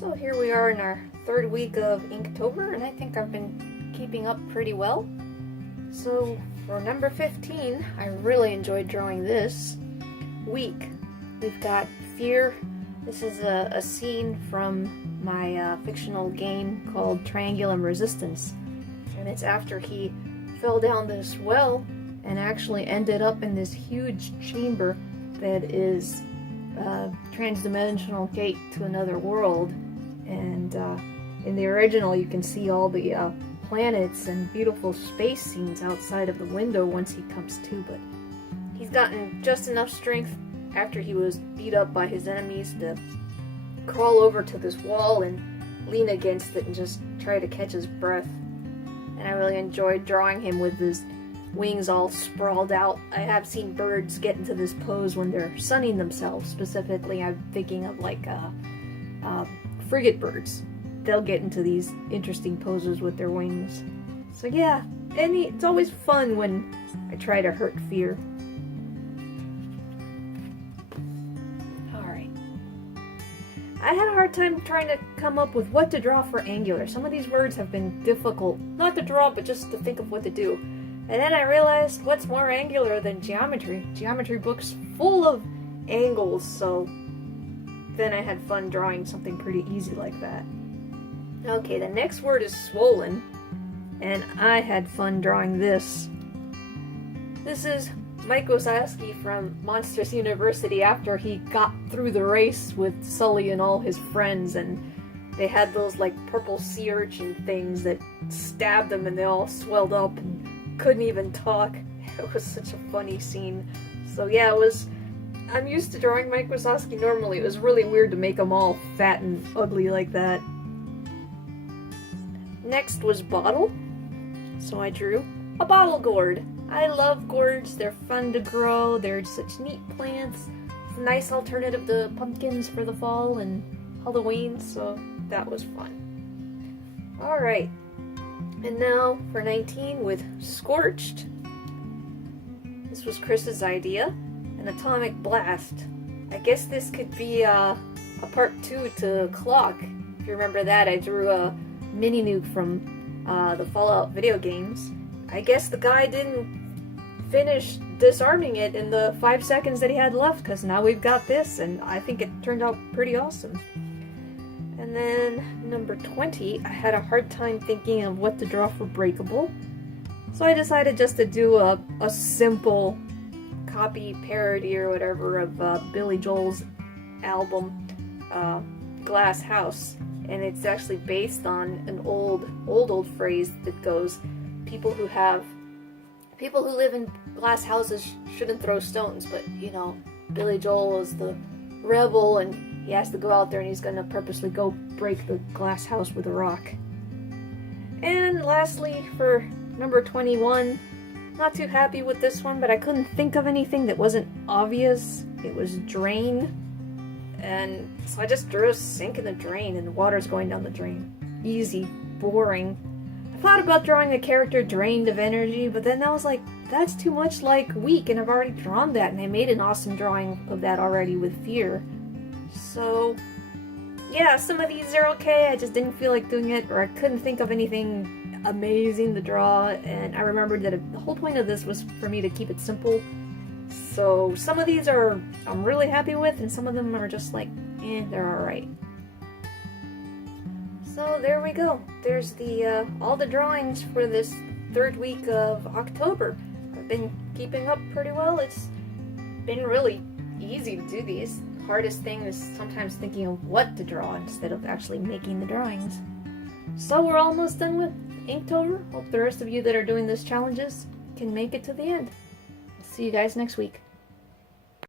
So here we are in our third week of Inktober, and I think I've been keeping up pretty well. So for number 15, I really enjoyed drawing this week. We've got Fear. This is a scene from my fictional game called Triangulum Resistance. And it's after he fell down this well and actually ended up in this huge chamber that is a transdimensional gate to another world. And in the original you can see all the planets and beautiful space scenes outside of the window once he comes to, but he's gotten just enough strength after he was beat up by his enemies to crawl over to this wall and lean against it and just try to catch his breath. And I really enjoyed drawing him with his wings all sprawled out. I have seen birds get into this pose when they're sunning themselves. Specifically, I'm thinking of like frigate birds. They'll get into these interesting poses with their wings. So yeah, it's always fun when I try to hurt Fear. Alright. I had a hard time trying to come up with what to draw for angular. Some of these words have been difficult, not to draw, but just to think of what to do. And then I realized what's more angular than geometry? Geometry books full of angles, so then I had fun drawing something pretty easy like that. Okay, the next word is swollen, and I had fun drawing this. This is Mike Wowzoski from Monsters University after he got through the race with Sully and all his friends, and they had those like purple sea urchin things that stabbed them and they all swelled up and couldn't even talk. It was such a funny scene. So yeah, I'm used to drawing Mike Wowzoski normally. It was really weird to make them all fat and ugly like that. Next was bottle. So I drew a bottle gourd. I love gourds. They're fun to grow. They're such neat plants. It's a nice alternative to pumpkins for the fall and Halloween, so that was fun. Alright. And now for 19 with Scorched. This was Chris's idea. An atomic blast. I guess this could be a part 2 to Clock. If you remember that, I drew a mini nuke from the Fallout video games. I guess the guy didn't finish disarming it in the 5 seconds that he had left, because now we've got this, and I think it turned out pretty awesome. And then number 20, I had a hard time thinking of what to draw for Breakable, so I decided just to do a simple copy parody or whatever of Billy Joel's album Glass House, and it's actually based on an old phrase that goes, people who live in glass houses shouldn't throw stones, but you know, Billy Joel is the rebel and he has to go out there and he's gonna purposely go break the glass house with a rock. And lastly, for number 21, not too happy with this one, but I couldn't think of anything that wasn't obvious. It was drain, and so I just drew a sink in the drain and the water's going down the drain. Easy, boring. I thought about drawing a character drained of energy, but then I was like, that's too much like weak, and I've already drawn that, and I made an awesome drawing of that already with Fear. So yeah, some of these are okay, I just didn't feel like doing it, or I couldn't think of anything amazing to draw, and I remembered that the whole point of this was for me to keep it simple. So some of these I'm really happy with, and some of them are just like, they're alright. So there we go. There's the all the drawings for this third week of October. I've been keeping up pretty well. It's been really easy to do these. The hardest thing is sometimes thinking of what to draw instead of actually making the drawings. So we're almost done with Inktober. Hope the rest of you that are doing these challenges can make it to the end. See you guys next week.